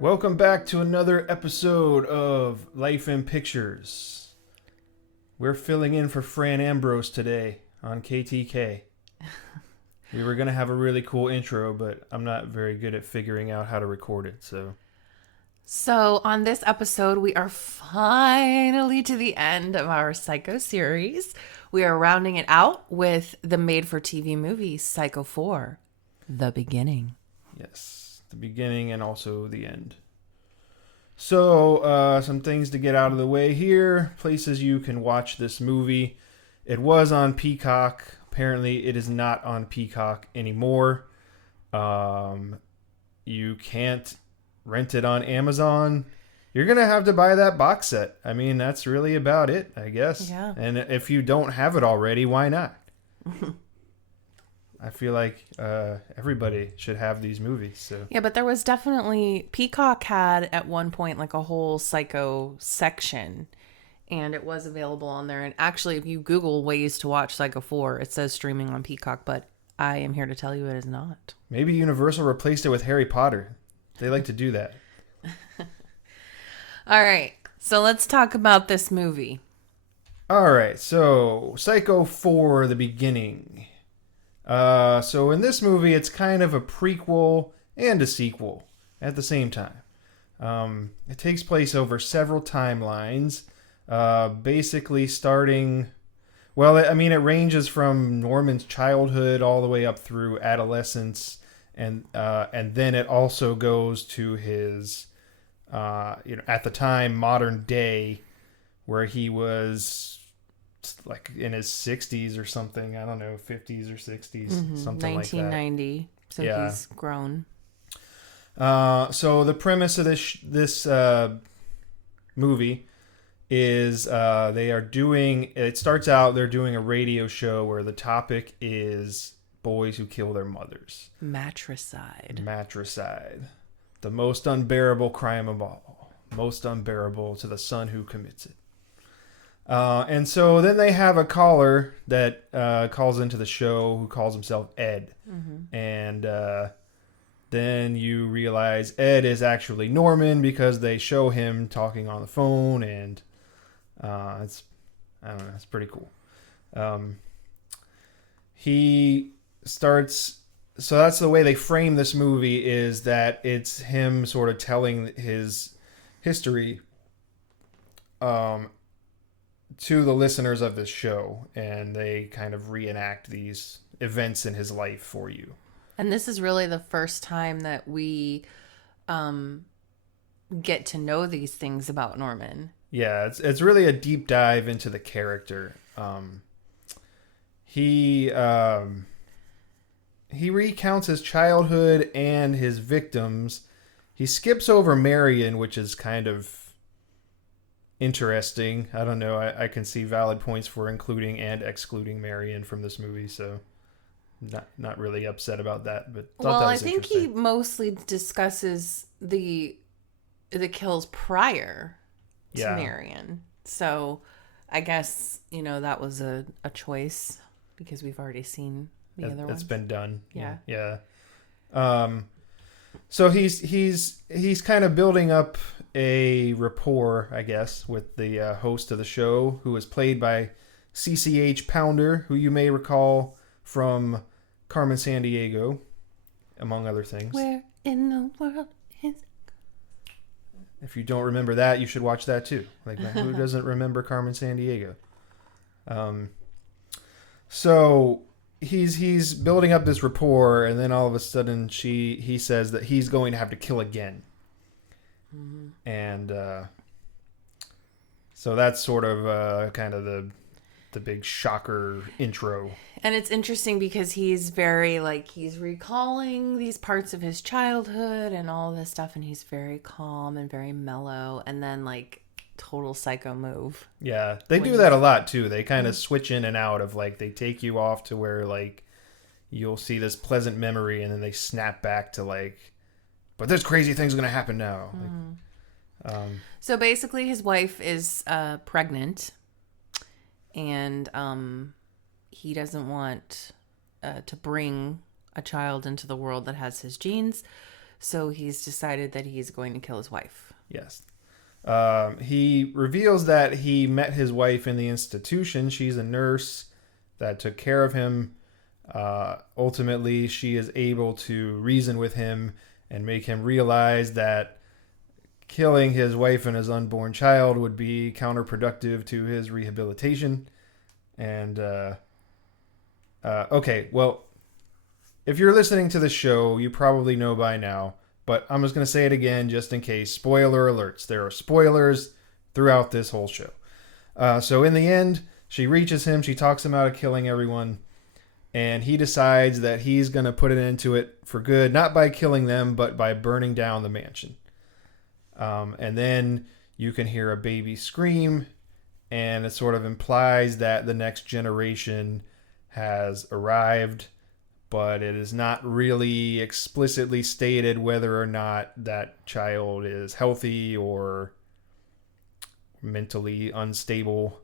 Welcome back to another episode of Life in Pictures. We're filling in for Fran Ambrose today on KTK. We were going to have a really cool intro, but I'm not very good at figuring out how to record it, so... So, on this episode, we are finally to the end of our Psycho series. We are rounding it out with the made for TV movie Psycho 4, The Beginning. Yes, the beginning and also the end. So, some things to get out of the way here. Places you can watch this movie. It was on Peacock. Apparently, it is not on Peacock anymore. You can't rent it on Amazon. You're going to have to buy that box set. I mean, that's really about it, I guess. Yeah. And if you don't have it already, why not? I feel like everybody should have these movies. So Yeah, but there was definitely... Peacock had at one point like a whole Psycho section, and it was available on there. And actually, if you Google ways to watch Psycho 4, it says streaming on Peacock, but I am here to tell you it is not. maybe Universal replaced it with Harry Potter. They like to do that. All right, so let's talk about this movie. All right, so Psycho 4, The Beginning. So in this movie, it's kind of a prequel and a sequel at the same time. It takes place over several timelines, basically starting... Well, I mean, it ranges from Norman's childhood all the way up through adolescence, and then it also goes to his, at the time, modern day, where he was like in his 60s or something. I don't know, 50s or 60s, something like that. 1990. So Yeah. he's grown. So the premise of this movie is they are doing... It starts out, they're doing a radio show where the topic is boys who kill their mothers. Matricide. Matricide. The most unbearable crime of all. Most unbearable to the son who commits it. And so then they have a caller that calls into the show who calls himself Ed. Mm-hmm. And then you realize Ed is actually Norman because they show him talking on the phone, and I don't know, it's pretty cool. He starts... So that's the way they frame this movie, is that it's him sort of telling his history to the listeners of this show, and they kind of reenact these events in his life for you. And this is really the first time that we get to know these things about Norman. Yeah, it's really a deep dive into the character. He recounts his childhood and his victims. He skips over Marion, which is kind of interesting. I don't know. I can see valid points for including and excluding Marion from this movie, so not really upset about that. But thought that was I think he interesting. mostly discusses the kills prior to Yeah. Marion. So I guess, that was a choice because we've already seen the other one. It's been done. Yeah. Yeah. So he's kind of building up a rapport, I guess, with the host of the show, who is played by CCH Pounder, who you may recall from Carmen Sandiego, among other things. Where in the world is... If you don't remember that, you should watch that too. Like, who doesn't remember Carmen Sandiego? So he's building up this rapport, and then all of a sudden he says that he's going to have to kill again. Mm-hmm. And so that's sort of kind of the big shocker intro. And it's interesting because he's very, he's recalling these parts of his childhood and all this stuff, and he's very calm and very mellow, and then, total psycho move. Yeah, they do that a lot, too. They kind of switch in and out of, they take you off to where, you'll see this pleasant memory, and then they snap back to, but this crazy thing's going to happen now. So basically, his wife is pregnant, and he doesn't want to bring a child into the world that has his genes. So he's decided that he's going to kill his wife. Yes. He reveals that he met his wife in the institution. She's a nurse that took care of him. Ultimately, she is able to reason with him and make him realize that killing his wife and his unborn child would be counterproductive to his rehabilitation. And, okay, well, if you're listening to the show, you probably know by now, but I'm just going to say it again just in case. Spoiler alerts. There are spoilers throughout this whole show. So in the end, she reaches him. She talks him out of killing everyone. And he decides that he's going to put it into it for good, not by killing them, but by burning down the mansion. And then you can hear a baby scream, and it sort of implies that the next generation has arrived, but it is not really explicitly stated whether or not that child is healthy or mentally unstable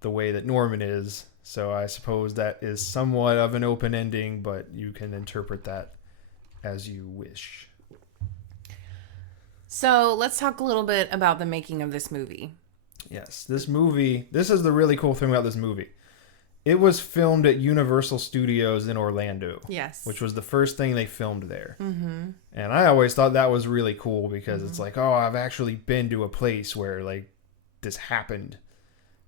the way that Norman is. So I suppose that is somewhat of an open ending, but you can interpret that as you wish. So let's talk a little bit about the making of this movie. Yes, this is the really cool thing about this movie. It was filmed at Universal Studios in Orlando. Yes. Which was the first thing they filmed there. Mm-hmm. And I always thought that was really cool because it's like, oh, I've actually been to a place where like this happened.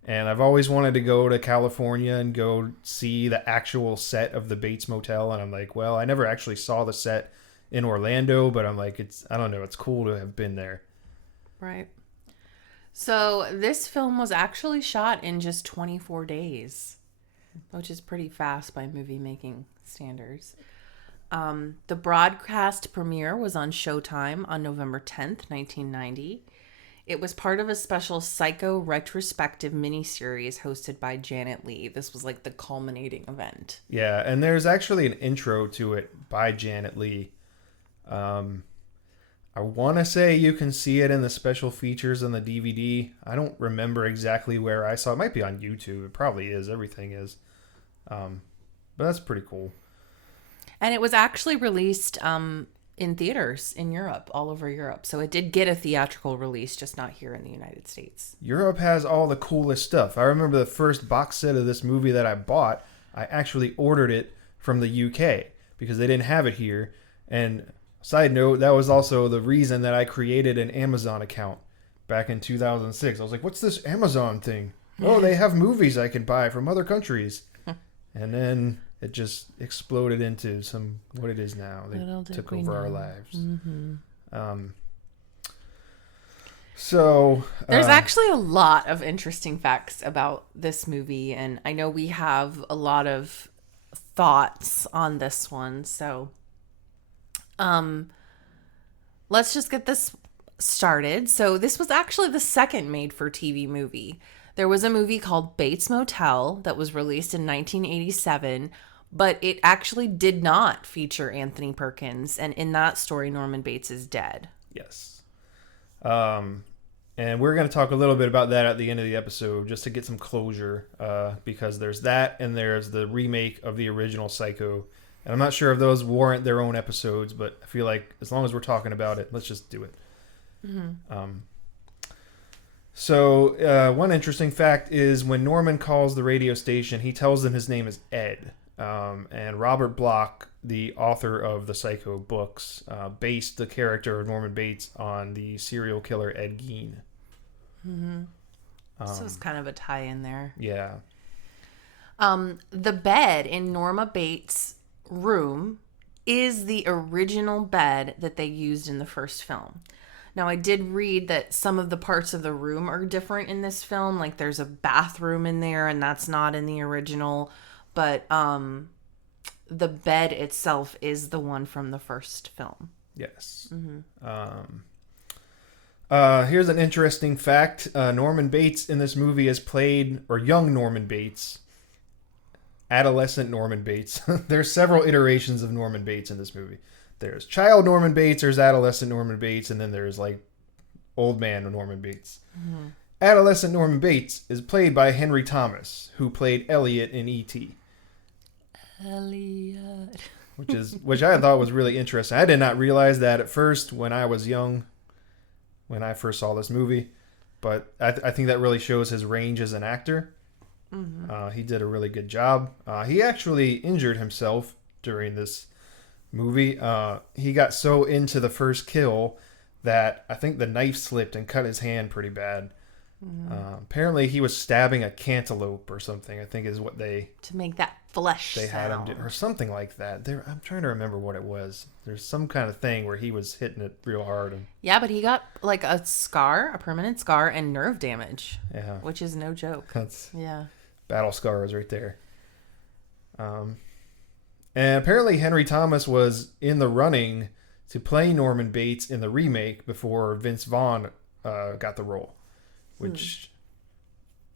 And I've always wanted to go to California and go see the actual set of the Bates Motel. And I'm like, well, I never actually saw the set in Orlando, but I'm like, I don't know, it's cool to have been there. Right. So this film was actually shot in just 24 days, which is pretty fast by movie making standards. The broadcast premiere was on Showtime on November 10th, 1990. It was part of a special Psycho retrospective miniseries hosted by Janet Leigh. This was like the culminating event. Yeah, and there's actually an intro to it by Janet Leigh. I want to say you can see it in the special features on the DVD. I don't remember exactly where I saw it. It might be on YouTube. It probably is. Everything is. But that's pretty cool. And it was actually released in theaters in Europe, all over Europe. So it did get a theatrical release, just not here in the United States. Europe has all the coolest stuff. I remember the first box set of this movie that I bought, I actually ordered it from the UK because they didn't have it here. And side note, that was also the reason that I created an Amazon account back in 2006. I was like, what's this Amazon thing? Oh, they have movies I can buy from other countries. And then it just exploded into what it is now. They took over our lives. Mm-hmm. So there's actually a lot of interesting facts about this movie, and I know we have a lot of thoughts on this one. So let's just get this started. So this was actually the second made-for-TV movie. There was a movie called Bates Motel that was released in 1987, but it actually did not feature Anthony Perkins. And in that story, Norman Bates is dead. Yes. And we're going to talk a little bit about that at the end of the episode just to get some closure, because there's that and there's the remake of the original Psycho. And I'm not sure if those warrant their own episodes, but I feel like as long as we're talking about it, let's just do it. Mm-hmm. So one interesting fact is when Norman calls the radio station, he tells them his name is Ed. And Robert Bloch, the author of the Psycho books, based the character of Norman Bates on the serial killer Ed Gein. Mm-hmm. So it's kind of a tie-in there. Yeah. The bed in Norma Bates' room is the original bed that they used in the first film. Now, I did read that some of the parts of the room are different in this film. Like, there's a bathroom in there, and that's not in the original. But the bed itself is the one from the first film. Yes. Mm-hmm. Here's an interesting fact. Norman Bates in this movie is played, or young Norman Bates, adolescent Norman Bates. There's several iterations of Norman Bates in this movie. There's child Norman Bates, there's adolescent Norman Bates, and then there's like old man Norman Bates. Mm-hmm. Adolescent Norman Bates is played by Henry Thomas, who played Elliot in E.T. Elliot. which I thought was really interesting. I did not realize that at first when I was young, when I first saw this movie, but I think that really shows his range as an actor. He did a really good job. He actually injured himself during this movie. He got so into the first kill that I think the knife slipped and cut his hand pretty bad. Apparently he was stabbing a cantaloupe or something, I think is what they To make that flesh had him sound. do, or something like that. I'm trying to remember what it was. There's some kind of thing where he was hitting it real hard. And, Yeah, but he got like a scar, a permanent scar, and nerve damage, yeah, which is no joke. that's Yeah. battle scars right there. And apparently Henry Thomas was in the running to play Norman Bates in the remake before Vince Vaughn got the role, which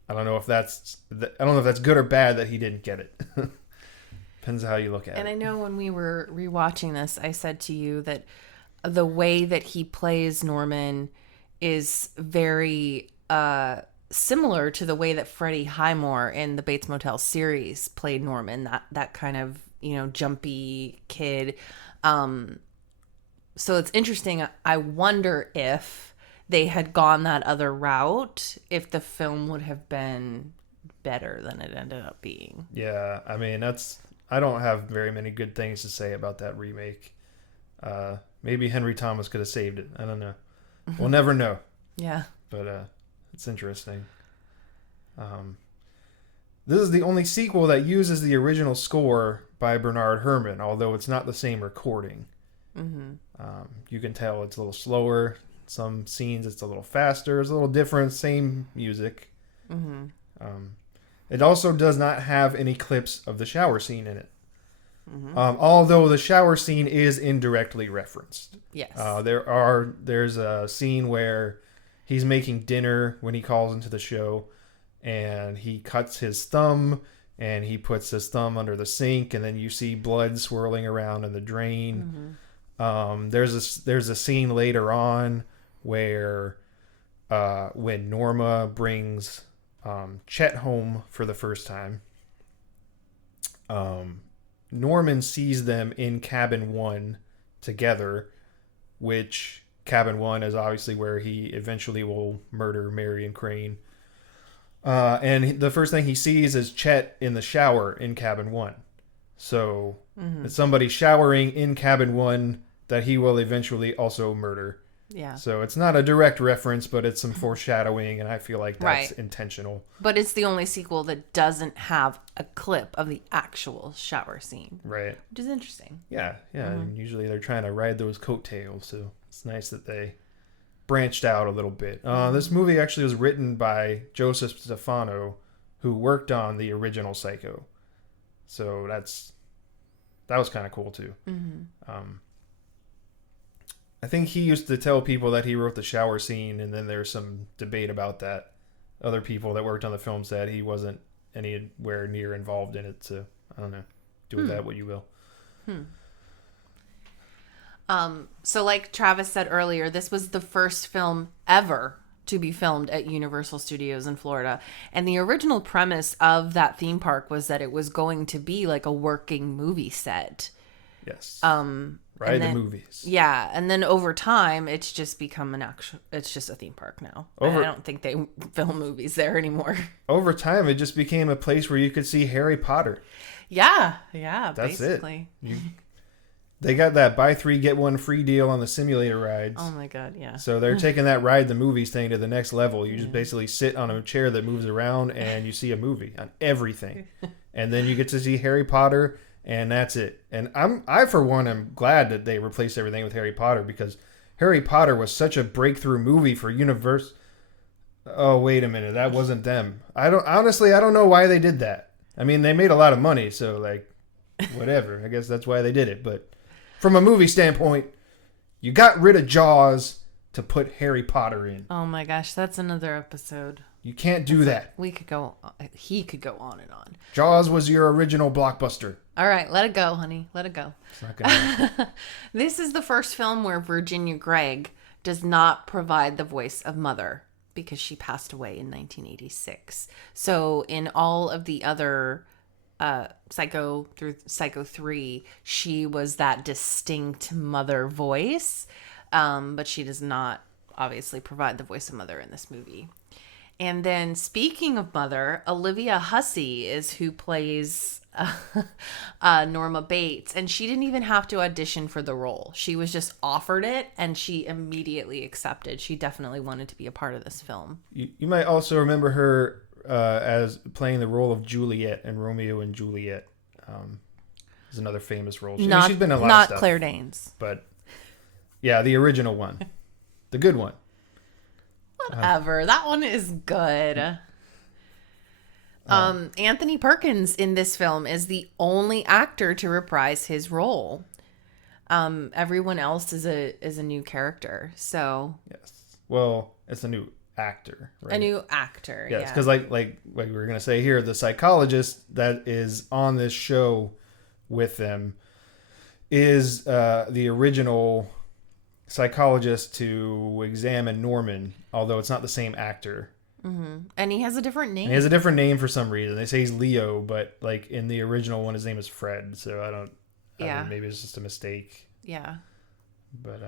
I don't know if that's good or bad that he didn't get it. Depends on how you look at And it. I know when we were rewatching this, I said to you that the way that he plays Norman is very similar to the way that Freddie Highmore in the Bates Motel series played Norman, that kind of, jumpy kid. So it's interesting. I wonder if they had gone that other route, if the film would have been better than it ended up being. Yeah, I mean I don't have very many good things to say about that remake. Maybe Henry Thomas could have saved it. I don't know. We'll never know. Yeah. But it's interesting. This is the only sequel that uses the original score by Bernard Herrmann, although it's not the same recording. You can tell it's a little slower. Some scenes it's a little faster. It's a little different. Same music. It also does not have any clips of the shower scene in it. Although the shower scene is indirectly referenced. Yes. There's a scene where he's making dinner when he calls into the show, and he cuts his thumb and he puts his thumb under the sink, and then you see blood swirling around in the drain. There's a scene later on where when Norma brings Chet home for the first time, Norman sees them in cabin 1 together, which cabin 1 is obviously where he eventually will murder Marion Crane. And the first thing he sees is Chet in the shower in cabin 1. So it's somebody showering in cabin 1 that he will eventually also murder. Yeah. So it's not a direct reference, but it's some foreshadowing, and I feel like that's Right. intentional. But it's the only sequel that doesn't have a clip of the actual shower scene, Right. which is interesting. Yeah. And usually they're trying to ride those coattails, so it's nice that they branched out a little bit. This movie actually was written by Joseph Stefano, who worked on the original Psycho. So that was kind of cool too. I think he used to tell people that he wrote the shower scene, and then there's some debate about that. Other people that worked on the film said he wasn't anywhere near involved in it, so I don't know. Do with that what you will. So like Travis said earlier, this was the first film ever to be filmed at Universal Studios in Florida. And the original premise of that theme park was that it was going to be like a working movie set. Yes. And Ride the then- movies. Yeah, and then over time, it's just become it's just a theme park now. I don't think they film movies there anymore. Over time, it just became a place where you could see Harry Potter. Yeah, That's basically. it. They got that buy 3 get 1 free deal on the simulator rides. Oh my god, yeah. So they're taking that ride the movies thing to the next level. You just basically sit on a chair that moves around and you see a movie on everything. And then you get to see Harry Potter, and that's it. And I for one am glad that they replaced everything with Harry Potter, because Harry Potter was such a breakthrough movie for Universe. Oh, wait a minute, that wasn't them. I don't know why they did that. I mean, they made a lot of money, so like whatever. I guess that's why they did it, but from a movie standpoint, you got rid of Jaws to put Harry Potter in. Oh my gosh, that's another episode. You can't do that. He could go on and on. Jaws was your original blockbuster. All right, let it go, honey. Let it go. It's not gonna happen. This is the first film where Virginia Gregg does not provide the voice of Mother because she passed away in 1986. So in all of the other Psycho through Psycho 3, she was that distinct mother voice. But she does not obviously provide the voice of Mother in this movie. And then speaking of Mother, Olivia Hussey is who plays Norma Bates. And she didn't even have to audition for the role. She was just offered it and she immediately accepted. She definitely wanted to be a part of this film. You might also remember her as playing the role of Juliet in Romeo and Juliet. Is another famous role. She's been in a lot of stuff. Not Claire Danes. But yeah, the original one. The good one. Whatever. That one is good. Anthony Perkins in this film is the only actor to reprise his role. Everyone else is a new character. So yes. Well, it's a new actor, right? A new actor. Yes, yeah. because like we were gonna say here, the psychologist that is on this show with them is the original psychologist to examine Norman, although it's not the same actor. Mm-hmm. And he has a different name. And he has a different name for some reason. They say he's Leo, but like in the original one, his name is Fred. So I don't know, maybe it's just a mistake. Yeah. But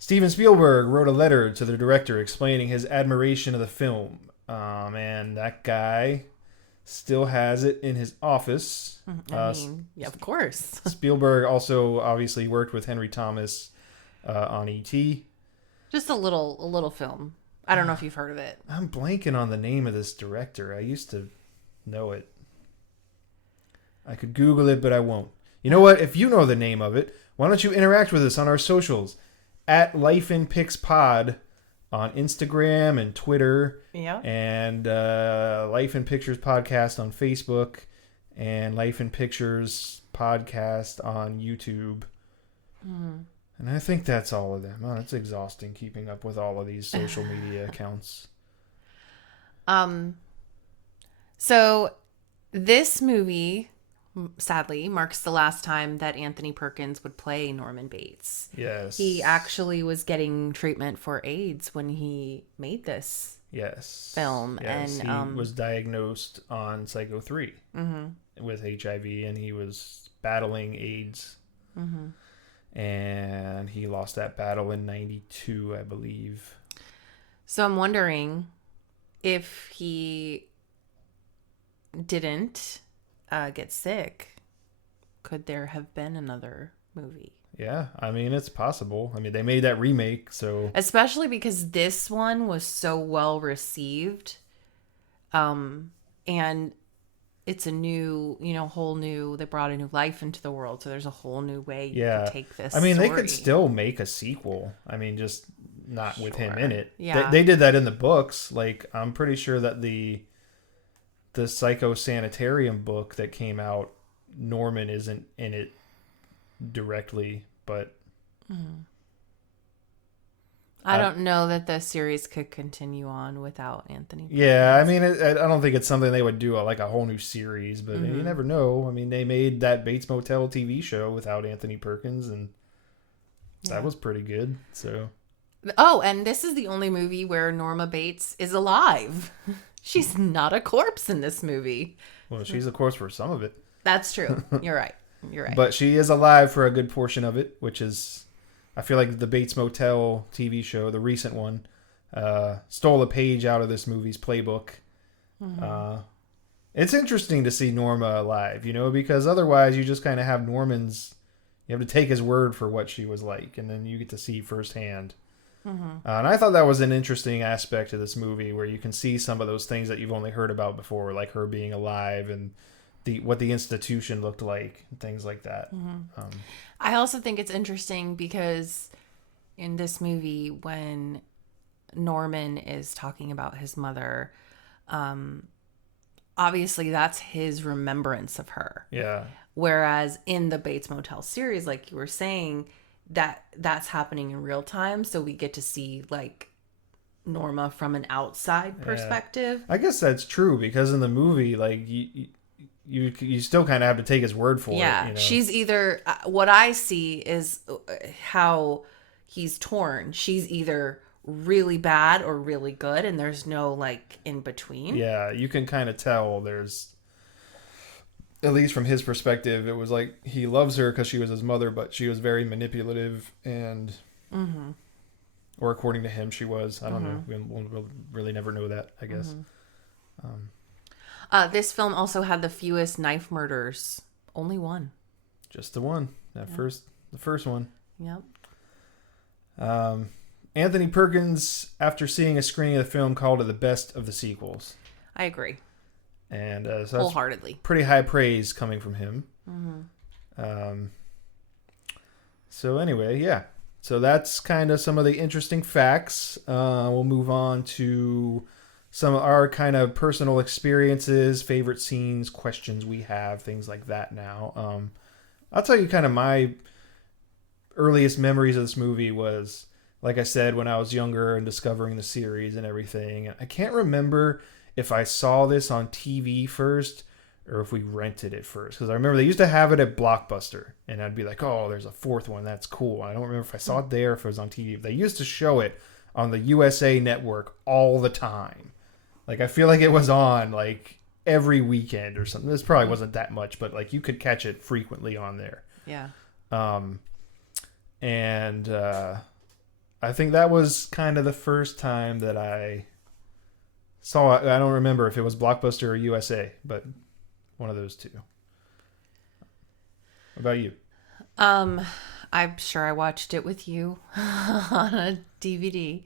Steven Spielberg wrote a letter to the director explaining his admiration of the film. And that guy still has it in his office. I mean, yeah, of course. Spielberg also obviously worked with Henry Thomas on E.T. Just a little film. I don't know if you've heard of it. I'm blanking on the name of this director. I used to know it. I could Google it, but I won't. You know what? If you know the name of it, why don't you interact with us on our socials at Life in Pix Pod on Instagram and Twitter. Yeah. And Life in Pictures Podcast on Facebook and Life in Pictures Podcast on YouTube. And I think that's all of them. Oh, it's exhausting keeping up with all of these social media accounts. So this movie, sadly, marks the last time that Anthony Perkins would play Norman Bates. Yes. He actually was getting treatment for AIDS when he made this film. Yes, and he was diagnosed on Psycho 3 with HIV, and he was battling AIDS. And he lost that battle in 92, I believe. So I'm wondering if he didn't get sick, could there have been another movie? Yeah, I mean, it's possible. I mean, they made that remake, so... Especially because this one was so well received. And it's a new, whole new, they brought a new life into the world. So there's a whole new way you could take this I mean, story. they could still make a sequel. I mean, just not with him in it. Yeah. They did that in the books. Like, I'm pretty sure that the Psycho Sanitarium book that came out, Norman isn't in it directly, but... I don't know that the series could continue on without Anthony Perkins. Yeah, I mean, I don't think it's something they would do like a whole new series, but you never know. I mean, they made that Bates Motel TV show without Anthony Perkins, and that was pretty good. So, oh, and this is the only movie where Norma Bates is alive. She's not a corpse in this movie. Well, she's of course for some of it. That's true. You're right. But she is alive for a good portion of it, which is, I feel like the Bates Motel TV show, the recent one, stole a page out of this movie's playbook. It's interesting to see Norma alive, because otherwise you just kind of have Norman's, you have to take his word for what she was like, and then you get to see firsthand. And I thought that was an interesting aspect of this movie, where you can see some of those things that you've only heard about before, like her being alive and what the institution looked like, and things like that. I also think it's interesting because in this movie, when Norman is talking about his mother, obviously that's his remembrance of her. Yeah. Whereas in the Bates Motel series, like you were saying, that's happening in real time, so we get to see like Norma from an outside perspective. I guess that's true, because in the movie, like you still kind of have to take his word for it. Yeah, she's either, what I see is how he's torn. She's either really bad or really good, and there's no like in between. Yeah, you can kind of tell there's at least from his perspective, it was like he loves her because she was his mother, but she was very manipulative and, or according to him, she was. I don't know. We'll really never know that, I guess. This film also had the fewest knife murders. Only one. Just the one. The first one. Yep. Anthony Perkins, after seeing a screening of the film, called it the best of the sequels. I agree. And so that's wholeheartedly. Pretty high praise coming from him. So anyway, yeah. So that's kind of some of the interesting facts. We'll move on to some of our kind of personal experiences, favorite scenes, questions we have, things like that now. I'll tell you kind of my earliest memories of this movie was, like I said, when I was younger and discovering the series and everything. I can't remember if I saw this on TV first or if we rented it first. Because I remember they used to have it at Blockbuster. And I'd be like, oh, there's a fourth one. That's cool. I don't remember if I saw it there or if it was on TV. They used to show it on the USA Network all the time. Like, I feel like it was on, like, every weekend or something. This probably wasn't that much, but, like, you could catch it frequently on there. Yeah. And I think that was kind of the first time that I saw it. I don't remember if it was Blockbuster or USA, but one of those two. What about you? I'm sure I watched it with you on a DVD.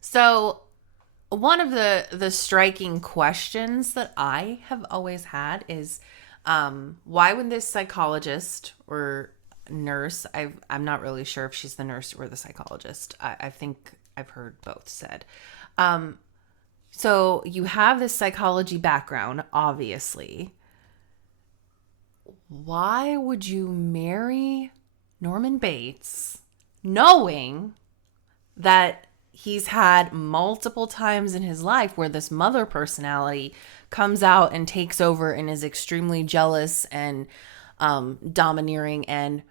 So one of the striking questions that I have always had is, why would this psychologist or nurse, I'm not really sure if she's the nurse or the psychologist. I think I've heard both said. So you have this psychology background, obviously. Why would you marry Norman Bates knowing that he's had multiple times in his life where this mother personality comes out and takes over and is extremely jealous and domineering and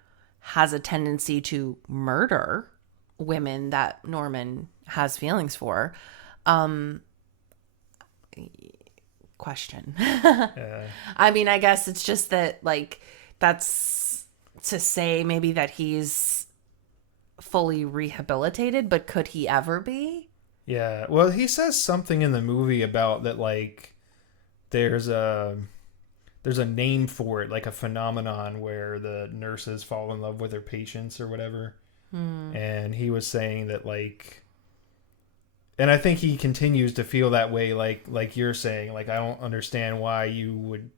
has a tendency to murder women that Norman has feelings for? Question. I mean, I guess it's just that, like, that's to say maybe that he's fully rehabilitated, but could he ever be? Yeah. Well, he says something in the movie about that, like, there's a name for it, like a phenomenon where the nurses fall in love with their patients or whatever. And he was saying that, like, and I think he continues to feel that way, like you're saying, like, I don't understand why you would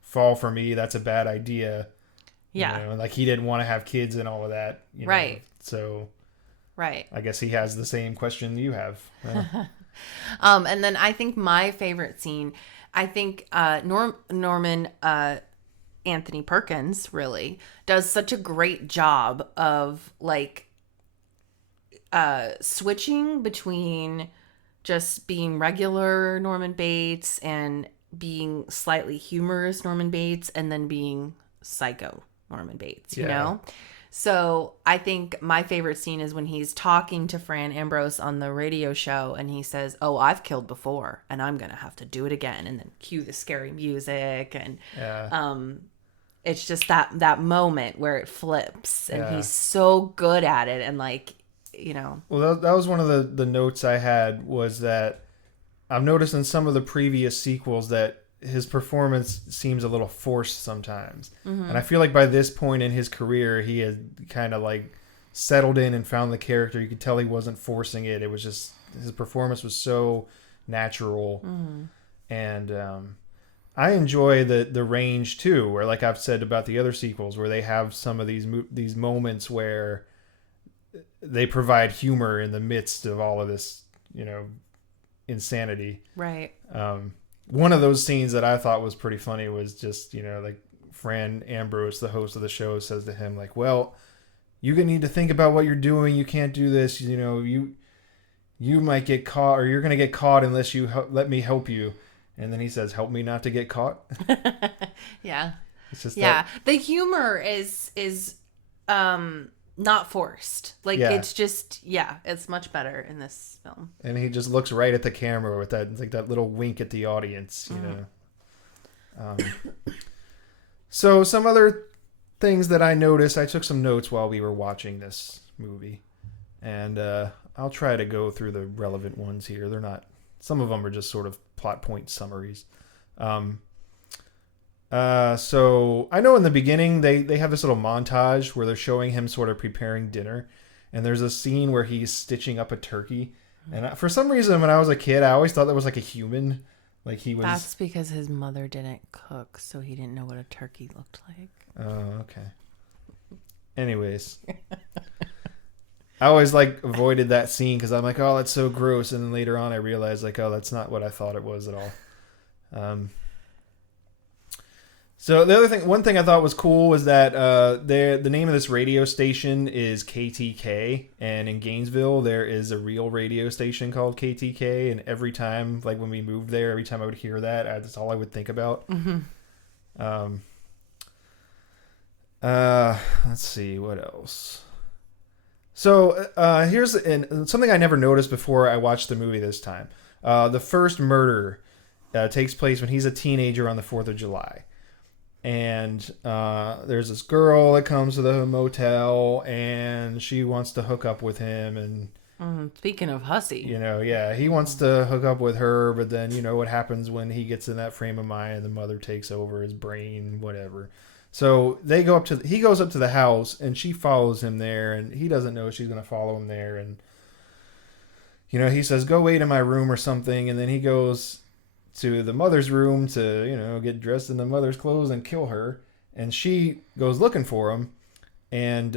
fall for me. That's a bad idea. Yeah. You know? Like, he didn't want to have kids and all of that. You know? Right. So, right. I guess he has the same question you have. And then I think my favorite scene, I think Norman Anthony Perkins really does such a great job of, like, switching between just being regular Norman Bates and being slightly humorous Norman Bates and then being psycho Norman Bates, you know? So I think my favorite scene is when he's talking to Fran Ambrose on the radio show and he says, oh, I've killed before and I'm going to have to do it again. And then cue the scary music. And it's just that moment where it flips and he's so good at it. And, like, you know. Well, that was one of the notes I had, was that I've noticed in some of the previous sequels that his performance seems a little forced sometimes. And I feel like by this point in his career, he had kind of, like, settled in and found the character. You could tell he wasn't forcing it. It was just, his performance was so natural. And I enjoy the range too, where, like I've said about the other sequels, where they have some of these moments where they provide humor in the midst of all of this, you know, insanity. Right. One of those scenes that I thought was pretty funny was just, you know, like, Fran Ambrose, the host of the show, says to him, like, well, you need to think about what you're doing. You can't do this. You know, you might get caught, or you're going to get caught unless you let me help you. And then he says, help me not to get caught. Yeah. It's just the humor is not forced. Like, it's just, it's much better in this film. And he just looks right at the camera with that, it's like that little wink at the audience, you know. Um, so some other things that I noticed, I took some notes while we were watching this movie, and I'll try to go through the relevant ones here. They're not. Some of them are just sort of plot point summaries. So I know in the beginning they have this little montage where they're showing him sort of preparing dinner, and there's a scene where he's stitching up a turkey. And for some reason, when I was a kid, I always thought that was like a human, like he was. That's because his mother didn't cook, so he didn't know what a turkey looked like. Oh, okay. Anyways, I always like avoided that scene because I'm like, oh, that's so gross, and then later on I realized like, oh, that's not what I thought it was at all. So the other thing, one thing I thought was cool was that the name of this radio station is KTK, and in Gainesville there is a real radio station called KTK, and every time, like when we moved there, every time I would hear that, that's all I would think about. Mm-hmm. Let's see what else. So here's something I never noticed before I watched the movie this time. The first murder takes place when he's a teenager on the 4th of July. And there's this girl that comes to the motel, and she wants to hook up with him. And speaking of hussy, he wants to hook up with her, but then what happens when he gets in that frame of mind? The mother takes over his brain, whatever. So he goes up to the house, and she follows him there, and he doesn't know she's going to follow him there, and he says, "Go wait in my room" or something, and then he goes to the mother's room to, get dressed in the mother's clothes and kill her. And she goes looking for him. And,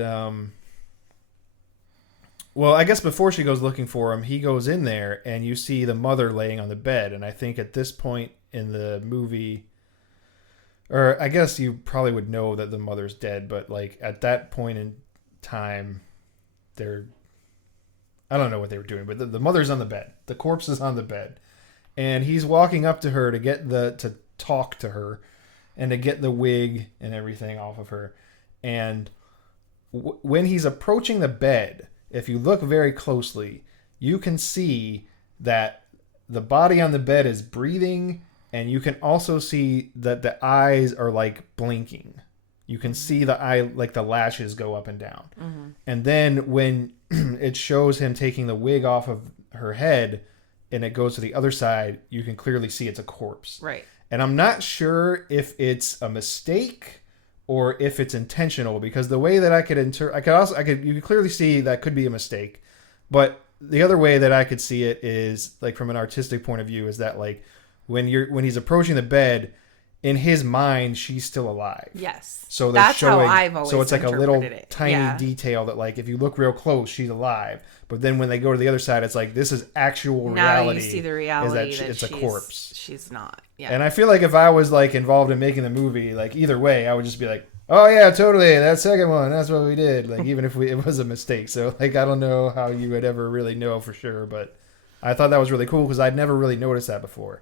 I guess before she goes looking for him, he goes in there and you see the mother laying on the bed. And I think at this point in the movie, or I guess you probably would know that the mother's dead, but like at that point in time, I don't know what they were doing, but the mother's on the bed. The corpse is on the bed. And he's walking up to her to talk to her and to get the wig and everything off of her. And when he's approaching the bed, if you look very closely, you can see that the body on the bed is breathing, and you can also see that the eyes are like blinking. You can see the eye, like the lashes go up and down. Mm-hmm. And then when it shows him taking the wig off of her head, and it goes to the other side, you can clearly see it's a corpse. Right. And I'm not sure if it's a mistake or if it's intentional, because the way that I could you could clearly see that could be a mistake. But the other way that I could see it is like from an artistic point of view is that like when he's approaching the bed, in his mind, she's still alive. Yes. So that's how I've always so it's like a little tiny yeah. detail that like if you look real close, she's alive. But then when they go to the other side, it's like this is actual reality. Now you see the reality is that it's a corpse. She's not. Yeah. And I feel like if I was like involved in making the movie, like either way, I would just be like, oh yeah, totally, that second one, that's what we did. Like even if it was a mistake. So like I don't know how you would ever really know for sure, but I thought that was really cool because I'd never really noticed that before.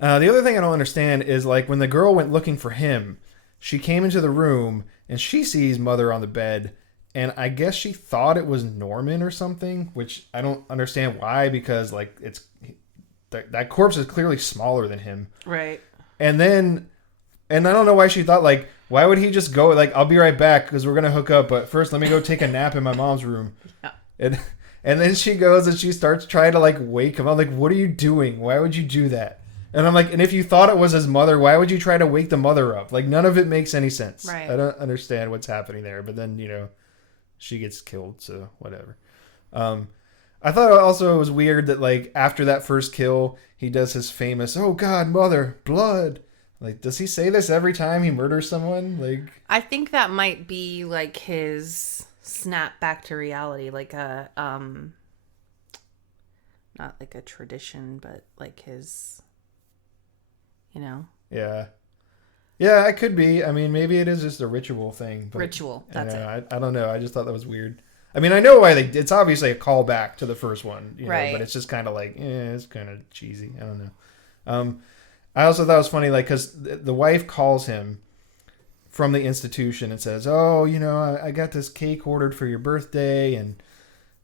The other thing I don't understand is like when the girl went looking for him, she came into the room and she sees Mother on the bed, and I guess she thought it was Norman or something, which I don't understand why, because like it's that corpse is clearly smaller than him. Right. And I don't know why she thought like, why would he just go like, I'll be right back because we're gonna hook up, but first let me go take a nap in my mom's room. Yeah. And then she goes and she starts trying to like wake him. I'm like, what are you doing? Why would you do that? And I'm like, and if you thought it was his mother, why would you try to wake the mother up? Like, none of it makes any sense. Right. I don't understand what's happening there. But then, she gets killed, so whatever. I thought also it was weird that, like, after that first kill, he does his famous, oh, God, mother, blood. Like, does he say this every time he murders someone? Like, I think that might be, like, his snap back to reality. Like a, not like a tradition, but like his... Yeah, it could be. I mean, maybe it is just a ritual thing. But, ritual, that's it. I don't know. I just thought that was weird. I mean, I know why it's obviously a callback to the first one, right? But it's just kind of like, it's kind of cheesy. I don't know. I also thought it was funny, like, because the wife calls him from the institution and says, oh, I got this cake ordered for your birthday, and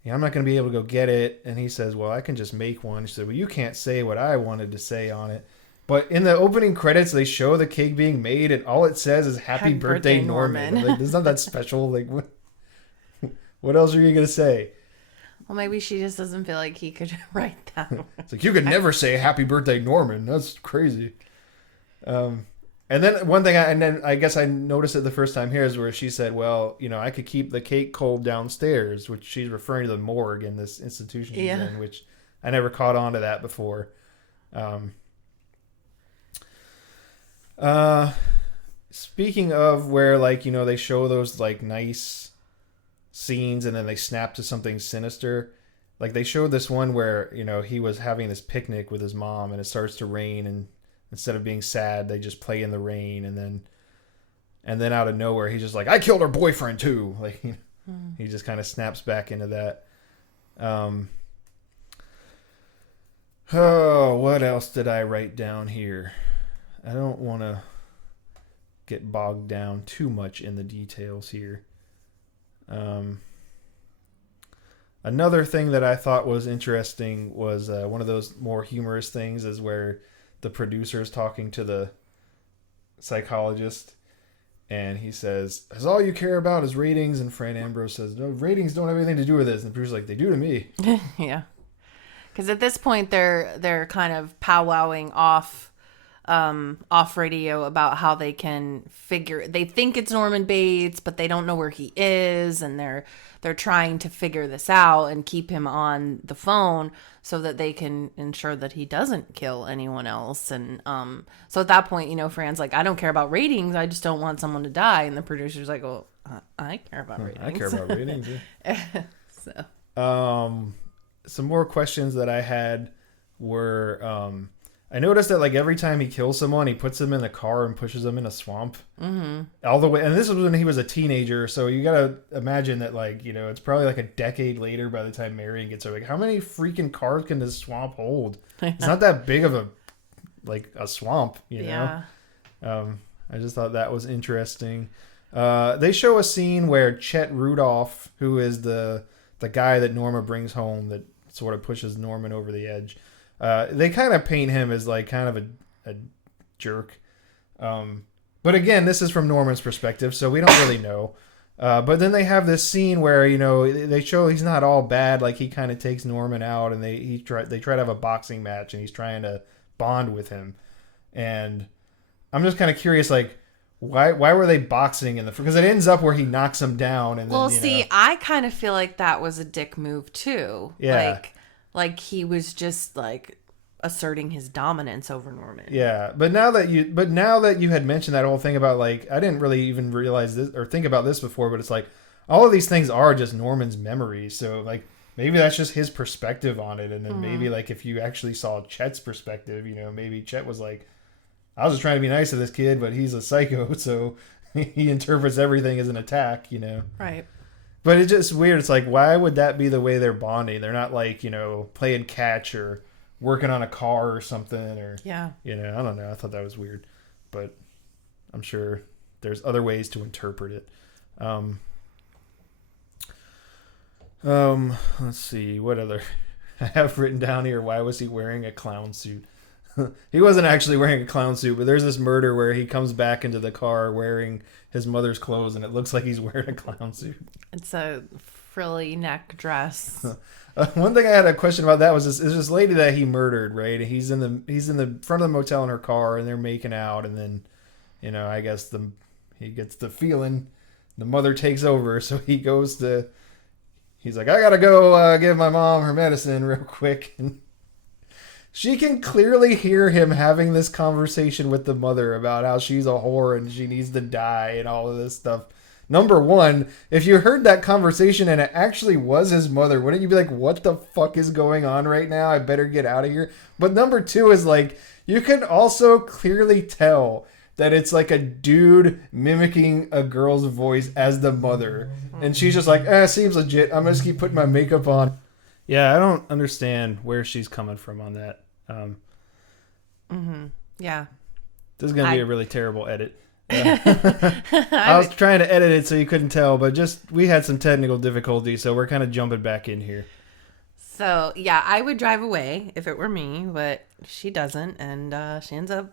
I'm not going to be able to go get it. And he says, well, I can just make one. She said, well, you can't say what I wanted to say on it. But in the opening credits, they show the cake being made, and all it says is "Happy Birthday, Norman." Like, it's not that special. Like, what else are you gonna say? Well, maybe she just doesn't feel like he could write that. It's like, you could never say "Happy Birthday, Norman." That's crazy. And then one thing, I guess I noticed it the first time here is where she said, "Well, I could keep the cake cold downstairs," which she's referring to the morgue in this institution she's in, which I never caught on to that before. Speaking of where, like, they show those like nice scenes and then they snap to something sinister. Like, they showed this one where, he was having this picnic with his mom and it starts to rain, and instead of being sad, they just play in the rain, and then out of nowhere he's just like, I killed her boyfriend too. Like, he just kind of snaps back into that. Oh, what else did I write down here? I don't want to get bogged down too much in the details here. Another thing that I thought was interesting was one of those more humorous things is where the producer is talking to the psychologist, and he says, "Is all you care about is ratings?" And Fran Ambrose says, "No, ratings don't have anything to do with this." And the producer's like, "They do to me." Yeah, because at this point they're kind of powwowing off radio about how they can they think it's Norman Bates, but they don't know where he is, and they're trying to figure this out and keep him on the phone so that they can ensure that he doesn't kill anyone else. And so at that point, Fran's like, I don't care about ratings, I just don't want someone to die. And the producer's like, well, I care about ratings. I care about ratings. Yeah. So some more questions that I had were, I noticed that, like, every time he kills someone, he puts them in the car and pushes them in a swamp. Mm-hmm. All the way. And this was when he was a teenager. So you got to imagine that, like, it's probably like a decade later by the time Marion gets there. Like, how many freaking cars can this swamp hold? It's not that big of a swamp, Yeah. I just thought that was interesting. They show a scene where Chet Rudolph, who is the guy that Norma brings home that sort of pushes Norman over the edge, they kind of paint him as like kind of a jerk. But again, this is from Norman's perspective, so we don't really know. But then they have this scene where, they show he's not all bad. Like, he kind of takes Norman out, and they try to have a boxing match, and he's trying to bond with him. And I'm just kind of curious, like, why were they boxing because it ends up where he knocks him down, and then, I kind of feel like that was a dick move too. Yeah. Like he was just like asserting his dominance over Norman. Yeah, but now that you had mentioned that whole thing about, like, I didn't really even realize this or think about this before, but it's like all of these things are just Norman's memories. So, like, maybe that's just his perspective on it, and then maybe, like, if you actually saw Chet's perspective, maybe Chet was like, I was just trying to be nice to this kid, but he's a psycho, so he interprets everything as an attack, Right. But it's just weird. It's like, why would that be the way they're bonding? They're not, like, playing catch or working on a car or something, or Yeah. I don't know. I thought that was weird, but I'm sure there's other ways to interpret it. Let's see, what other I have written down here. Why was he wearing a clown suit? He wasn't actually wearing a clown suit, but there's this murder where he comes back into the car wearing his mother's clothes, and it looks like he's wearing a clown suit. It's a frilly neck dress. One thing I had a question about that was this lady that he murdered, right? He's in the front of the motel in her car, and they're making out, and then, I guess he gets the feeling, the mother takes over, so he's like, I gotta go give my mom her medicine real quick, and she can clearly hear him having this conversation with the mother about how she's a whore and she needs to die and all of this stuff. Number one, if you heard that conversation and it actually was his mother, wouldn't you be like, what the fuck is going on right now? I better get out of here. But number two is, like, you can also clearly tell that it's like a dude mimicking a girl's voice as the mother. And she's just like, seems legit. I'm going to keep putting my makeup on. Yeah, I don't understand where she's coming from on that. Yeah. This is going to be a really terrible edit. I was trying to edit it so you couldn't tell, but just we had some technical difficulties, so we're kind of jumping back in here. So, yeah, I would drive away if it were me, but she doesn't, and she ends up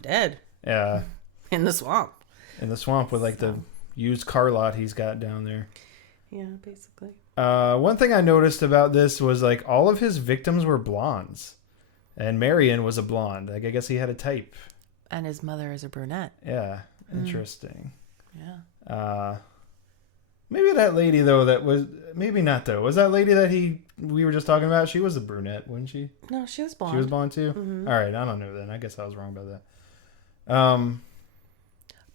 dead. Yeah. In the swamp. In the swamp with like the used car lot he's got down there. Yeah, basically. One thing I noticed about this was like all of his victims were blondes. And Marion was a blonde. Like I guess he had a type. And his mother is a brunette. Yeah. Interesting. Yeah. Maybe that lady though that was maybe not though. Was that lady that we were just talking about? She was a brunette, wasn't she? No, she was blonde. She was blonde too? Mm-hmm. All right, I don't know then. I guess I was wrong about that.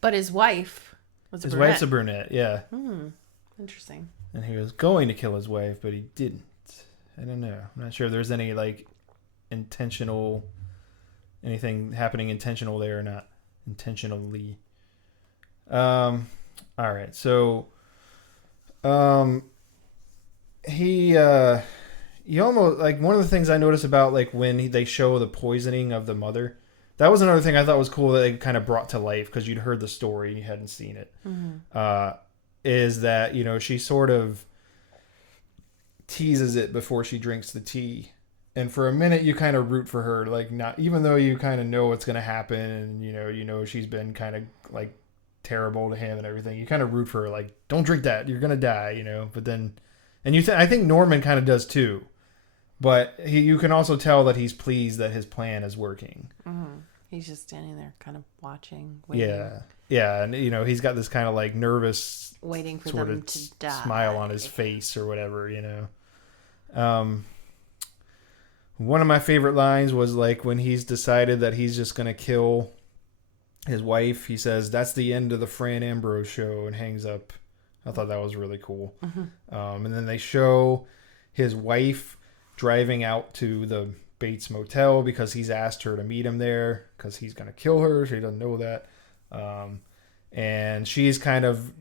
But his wife was a his brunette. wife's a brunette, yeah. Interesting. And he was going to kill his wife, but he didn't. I don't know. I'm not sure if there's any like anything happening intentional there or not. Intentionally. All right. So, he almost like one of the things I noticed about like when they show the poisoning of the mother. That was another thing I thought was cool that they kind of brought to life because you'd heard the story and you hadn't seen it. Is that, you know, she sort of teases it before she drinks the tea. And for a minute you kind of root for her, like not even though you kind of know what's going to happen and you know she's been kind of like terrible to him and everything. You kind of root for her, like don't drink that, you're going to die, you know. But then and I think Norman kind of does too. But you can also tell that he's pleased that his plan is working. He's just standing there kind of watching, waiting. Yeah, and you know, he's got this kind of like nervous waiting for sort them of to die. Smile on his face or whatever, you know. One of my favorite lines was like when he's decided that he's just going to kill his wife. He says, "That's the end of the Fran Ambrose show," and hangs up. I thought that was really cool. And then they show his wife driving out to the Bates Motel because he's asked her to meet him there because he's going to kill her. She doesn't know that. And she's kind of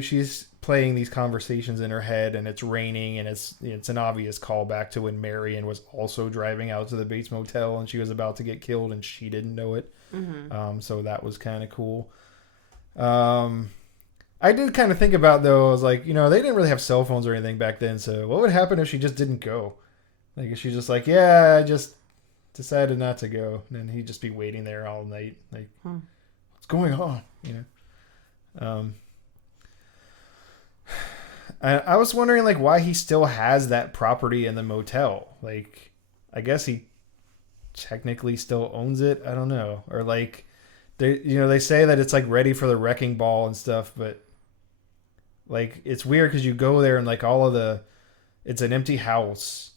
she's playing these conversations in her head, and it's raining, and it's an obvious callback to when Marion was also driving out to the Bates Motel and she was about to get killed and she didn't know it. So that was kind of cool. I did kind of think about though, I was like, you know, they didn't really have cell phones or anything back then, so what would happen if she just didn't go? Like if she's just like, yeah, I just decided not to go, and then he'd just be waiting there all night, like what's going on, you know? I was wondering like why he still has that property in the motel. Like I guess he technically still owns it. I don't know. Or like they say that it's like ready for the wrecking ball and stuff, but like it's weird because you go there and like it's an empty house.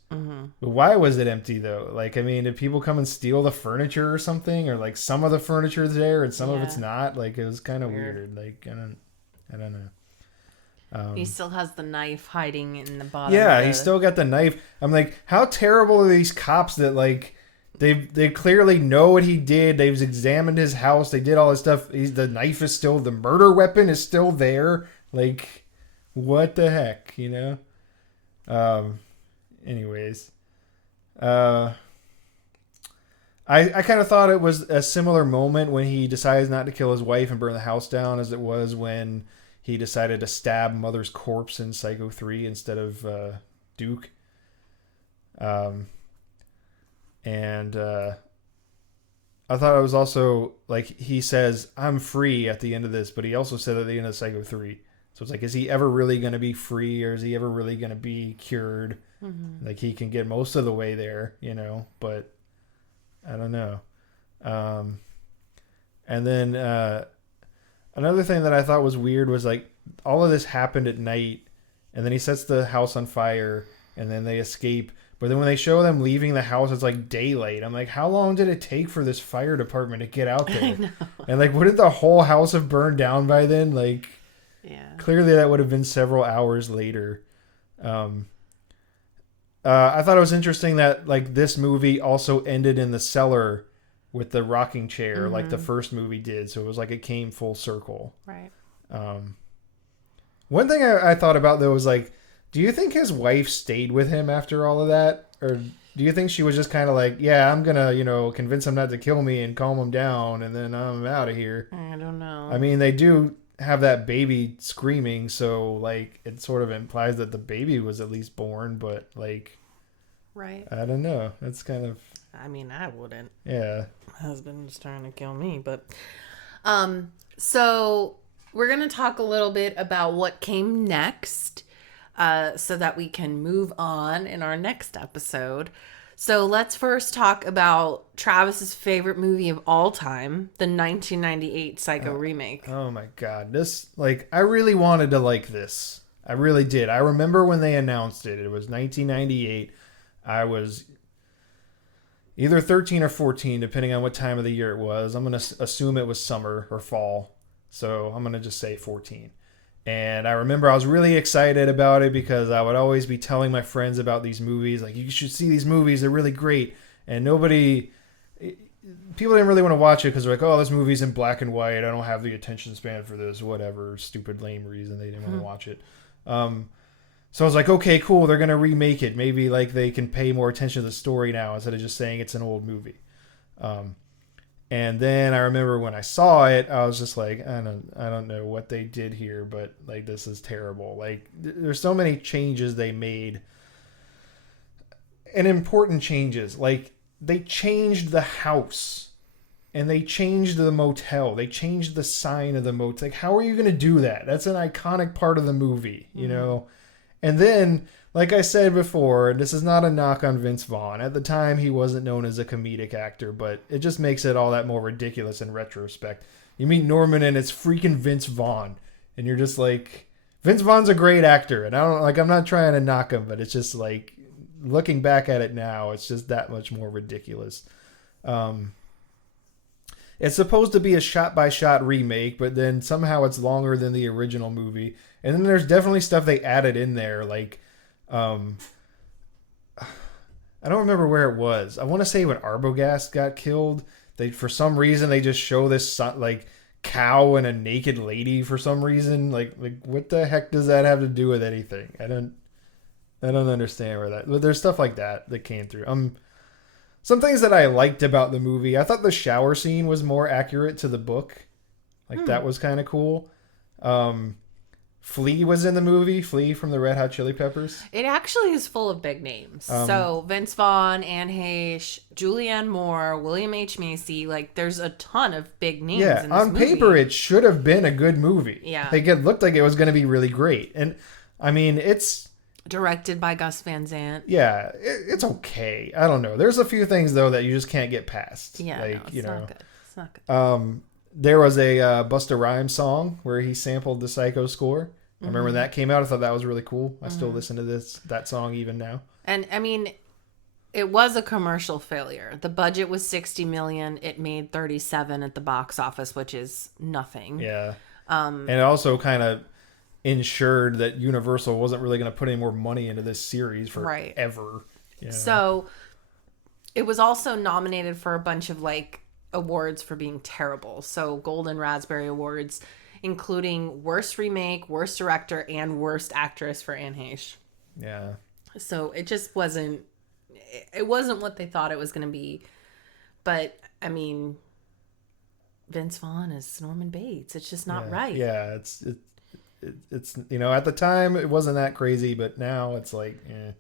But why was it empty though? Like, I mean, did people come and steal the furniture or something, or like some of the furniture's there and some of it's not? Like, it was kind of weird. Like, I don't know. He still has the knife hiding in the bottom. Yeah, he's still got the knife. I'm like, how terrible are these cops that like they clearly know what he did. They've examined his house. They did all this stuff. The knife is still, the murder weapon is still there. Like, what the heck, you know? Anyways, I kind of thought it was a similar moment when he decides not to kill his wife and burn the house down as it was when he decided to stab Mother's corpse in Psycho 3 instead of Duke. And I thought it was also like he says, "I'm free" at the end of this, but he also said at the end of Psycho 3. So it's like, is he ever really going to be free, or is he ever really going to be cured? Like he can get most of the way there, you know, but I don't know. And then another thing that I thought was weird was like all of this happened at night, and then he sets the house on fire, and then they escape. But then when they show them leaving the house, it's like daylight. I'm like, how long did it take for this fire department to get out there? I know. And like, wouldn't the whole house have burned down by then? Like, yeah. Clearly that would have been several hours later. I thought it was interesting that like this movie also ended in the cellar with the rocking chair, like the first movie did. So it was like it came full circle. Right. One thing I thought about though was like, do you think his wife stayed with him after all of that, or Do you think she was just kind of like, yeah, I'm gonna, convince him not to kill me and calm him down, and then I'm out of here? I don't know. I mean, they do have that baby screaming, so like it sort of implies that the baby was at least born, but like, right. I don't know. That's kind of. I mean, I wouldn't. Yeah. My husband's trying to kill me, but so we're gonna talk a little bit about what came next, so that we can move on in our next episode. So let's first talk about Travis's favorite movie of all time, the 1998 Psycho remake. Oh my god. This, like, I really wanted to like this. I really did. I remember when they announced it. It was 1998. I was either 13 or 14, depending on what time of the year it was. I'm going to assume it was summer or fall. So I'm going to just say 14. And I remember I was really excited about it because I would always be telling my friends about these movies. Like, you should see these movies. They're really great. And people didn't really want to watch it because they're like, oh, this movie's in black and white. I don't have the attention span for this, whatever stupid, lame reason they didn't want to watch it. So I was like, okay, cool. They're going to remake it. Maybe like they can pay more attention to the story now instead of just saying it's an old movie. And then I remember when I saw it, I was just like, I don't know what they did here, but like, this is terrible. Like, there's so many changes they made, and important changes. Like, they changed the house, and they changed the motel. They changed the sign of the motel. Like, how are you going to do that? That's an iconic part of the movie, you know? And then, like I said before, and this is not a knock on Vince Vaughn. At the time, he wasn't known as a comedic actor, but it just makes it all that more ridiculous in retrospect. You meet Norman, and it's freaking Vince Vaughn, and you're just like, Vince Vaughn's a great actor, and I'm not trying to knock him, but it's just like, looking back at it now, it's just that much more ridiculous. It's supposed to be a shot-by-shot remake, but then somehow it's longer than the original movie. And then there's definitely stuff they added in there, like, I don't remember where it was. I want to say when Arbogast got killed, for some reason they just show this like cow and a naked lady for some reason. Like what the heck does that have to do with anything? I don't understand where that. But there's stuff like that came through. Some things that I liked about the movie. I thought the shower scene was more accurate to the book. Like that was kind of cool. Flea was in the movie. Flea from the Red Hot Chili Peppers. It actually is full of big names. So Vince Vaughn, Anne Heche, Julianne Moore, William H. Macy. Like, there's a ton of big names in this on movie. paper, it should have been a good movie. Yeah. Like, it looked like it was going to be really great. And, I mean, it's... Directed by Gus Van Sant. Yeah, it's okay. I don't know. There's a few things, though, that you just can't get past. Yeah, like, no, it's not good. It's not good. There was a Busta Rhymes song where he sampled the Psycho score. I remember when that came out. I thought that was really cool. I still listen to that song even now. And I mean, it was a commercial failure. The budget was $60 million. It made 37 at the box office, which is nothing. Yeah. And it also kind of ensured that Universal wasn't really going to put any more money into this series forever. You know? So it was also nominated for a bunch of like awards for being terrible. So Golden Raspberry Awards, including Worst Remake, Worst Director, and Worst Actress for Anne Heche. Yeah. So it just wasn't... It wasn't what they thought it was going to be. But, I mean, Vince Vaughn is Norman Bates. It's just not right. Yeah, it's at the time, it wasn't that crazy, but now it's like, eh.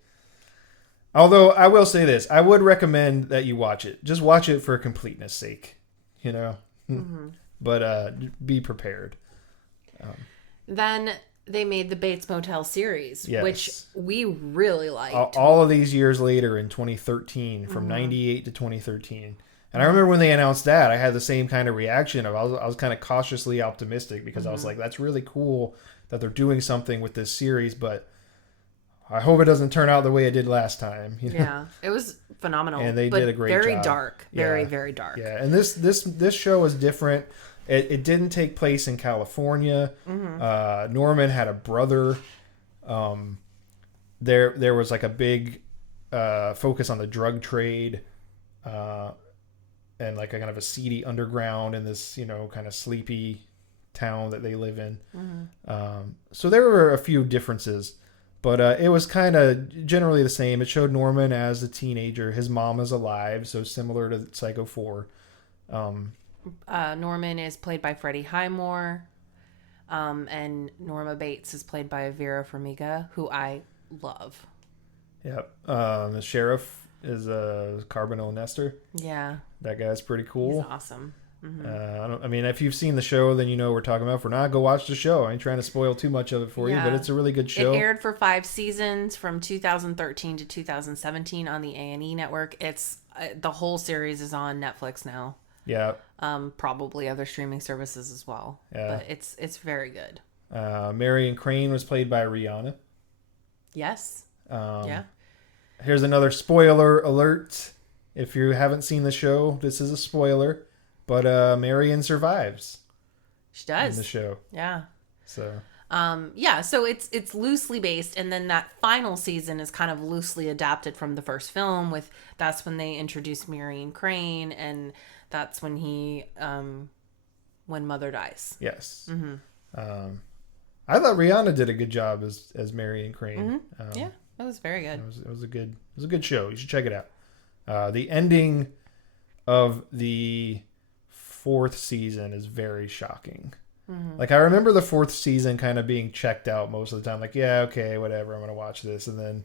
Although, I will say this. I would recommend that you watch it. Just watch it for completeness sake, But be prepared. Then they made the Bates Motel series, Yes. which we really liked. All of these years later in 2013, from 98 to 2013. And I remember when they announced that, I had the same kind of reaction. I was kind of cautiously optimistic because I was like, that's really cool that they're doing something with this series, but I hope it doesn't turn out the way it did last time. Yeah, it was phenomenal. And they did a great very job. Dark. Very, very dark. Yeah, and this show is different. It didn't take place in California. Norman had a brother. There was like a big focus on the drug trade, and like a kind of a seedy underground in this kind of sleepy town that they live in. So there were a few differences, But it was kind of generally the same. It showed Norman as a teenager. His mom is alive, so similar to Psycho 4. Norman is played by Freddie Highmore. And Norma Bates is played by Vera Farmiga, who I love. Yep. The sheriff is Carbonell Nestor. Yeah. That guy's pretty cool. He's awesome. I mean, if you've seen the show, then you know what we're talking about. If we're not, go watch the show. I ain't trying to spoil too much of it for you, but it's a really good show. It aired for 5 seasons from 2013 to 2017 on the A&E network. It's the whole series is on Netflix now. Yeah. Probably other streaming services as well. Yeah. But it's very good. Marion Crane was played by Rihanna. Yes. Yeah. Here's another spoiler alert. If you haven't seen the show, this is a spoiler. But Marion survives. She does. In the show. Yeah. So. So it's loosely based, and then that final season is kind of loosely adapted from the first film. That's when they introduce Marion Crane, and that's when when Mother dies. Yes. Mm-hmm. I thought Rihanna did a good job as Marion Crane. Mm-hmm. Yeah, it was very good. It was a good show. You should check it out. The ending of the 4th season is very shocking. Mm-hmm. Like, I remember the 4th season kind of being checked out most of the time. Like, yeah, okay, whatever, I'm going to watch this. And then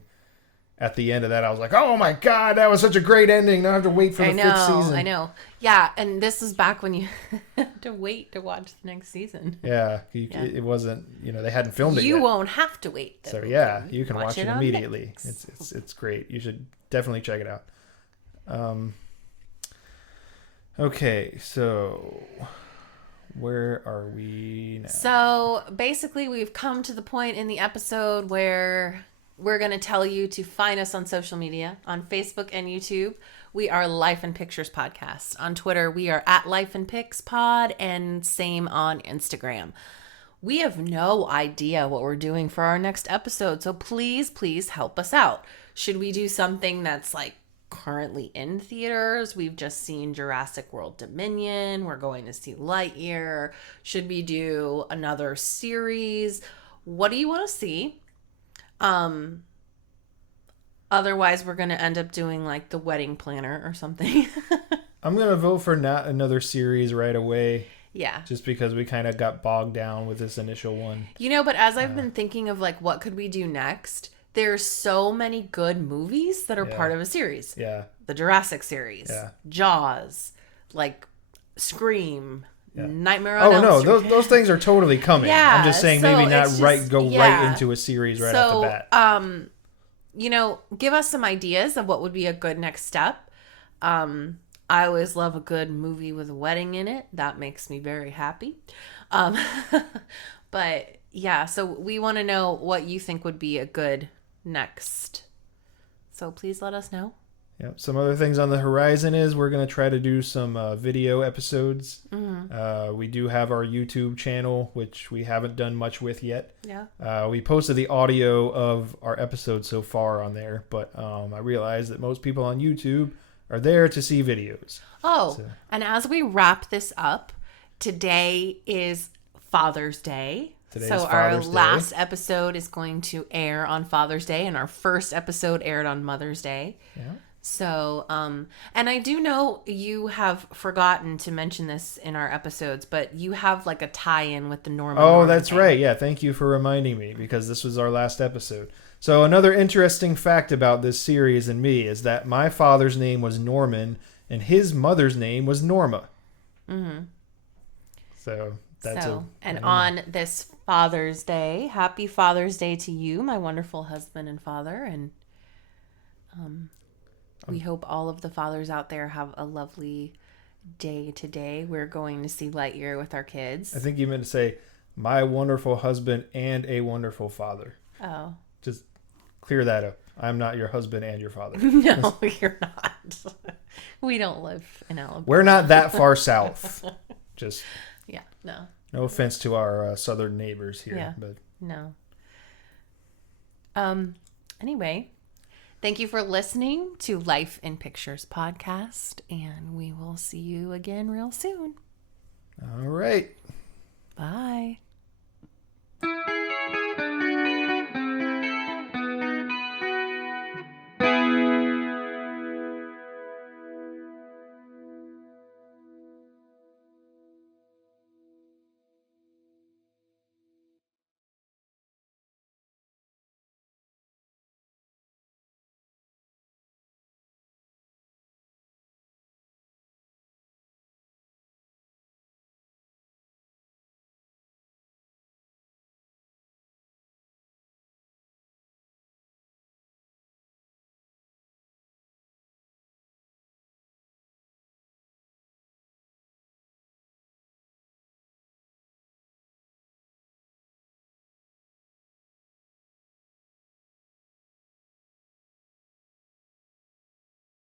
at the end of that, I was like, oh my God, that was such a great ending. Now I have to wait for the 5th season. I know. Yeah, and this is back when you had to wait to watch the next season. Yeah, it wasn't, they hadn't filmed it yet. You won't have to wait. So yeah, you can watch it immediately. It's great. You should definitely check it out. Okay, so where are we now? So basically, we've come to the point in the episode where we're going to tell you to find us on social media. On Facebook and YouTube, we are Life and Pictures Podcast. On Twitter, we are at Life and Pics Pod, and same on Instagram. We have no idea what we're doing for our next episode, so please help us out. Should we do something that's like currently in theaters? We've just seen Jurassic World Dominion. We're going to see Lightyear. Should we do another series? What do you want to see? Otherwise, we're going to end up doing like The Wedding Planner or something. I'm going to vote for not another series right away. Yeah. Just because we kind of got bogged down with this initial one. But as I've been thinking of like, what could we do next? There's so many good movies that are part of a series. Yeah. The Jurassic series. Yeah. Jaws. Like Scream. Yeah. Nightmare on Elm Street. Those things are totally coming. Yeah, I'm just saying maybe not right into a series right off the bat. Give us some ideas of what would be a good next step. I always love a good movie with a wedding in it. That makes me very happy. But yeah, so we want to know what you think would be a good next. So please let us know. Yep. Some other things on the horizon is we're going to try to do some video episodes. Mm-hmm. We do have our YouTube channel, which we haven't done much with yet. Yeah. We posted the audio of our episodes so far on there, but I realized that most people on YouTube are there to see videos. And as we wrap this up, today is Father's Day. Our last episode is going to air on Father's Day, and our first episode aired on Mother's Day. Yeah. So, and I do know you have forgotten to mention this in our episodes, but you have like a tie-in with the Norman. Oh, that's thing. Right. Yeah, thank you for reminding me, because this was our last episode. So another interesting fact about this series and me is that my father's name was Norman, and his mother's name was Norma. Mm-hmm. So that's on this Father's Day, happy Father's Day to you, my wonderful husband and father, and we hope all of the fathers out there have a lovely day today. We're going to see Lightyear with our kids. I think you meant to say, my wonderful husband and a wonderful father. Oh. Just clear that up. I'm not your husband and your father. No, you're not. We don't live in Alabama. We're not that far south. Just... Yeah, no. No offense to our southern neighbors here. Yeah, but no. Anyway, thank you for listening to Life in Pictures Podcast, and we will see you again real soon. All right. Bye.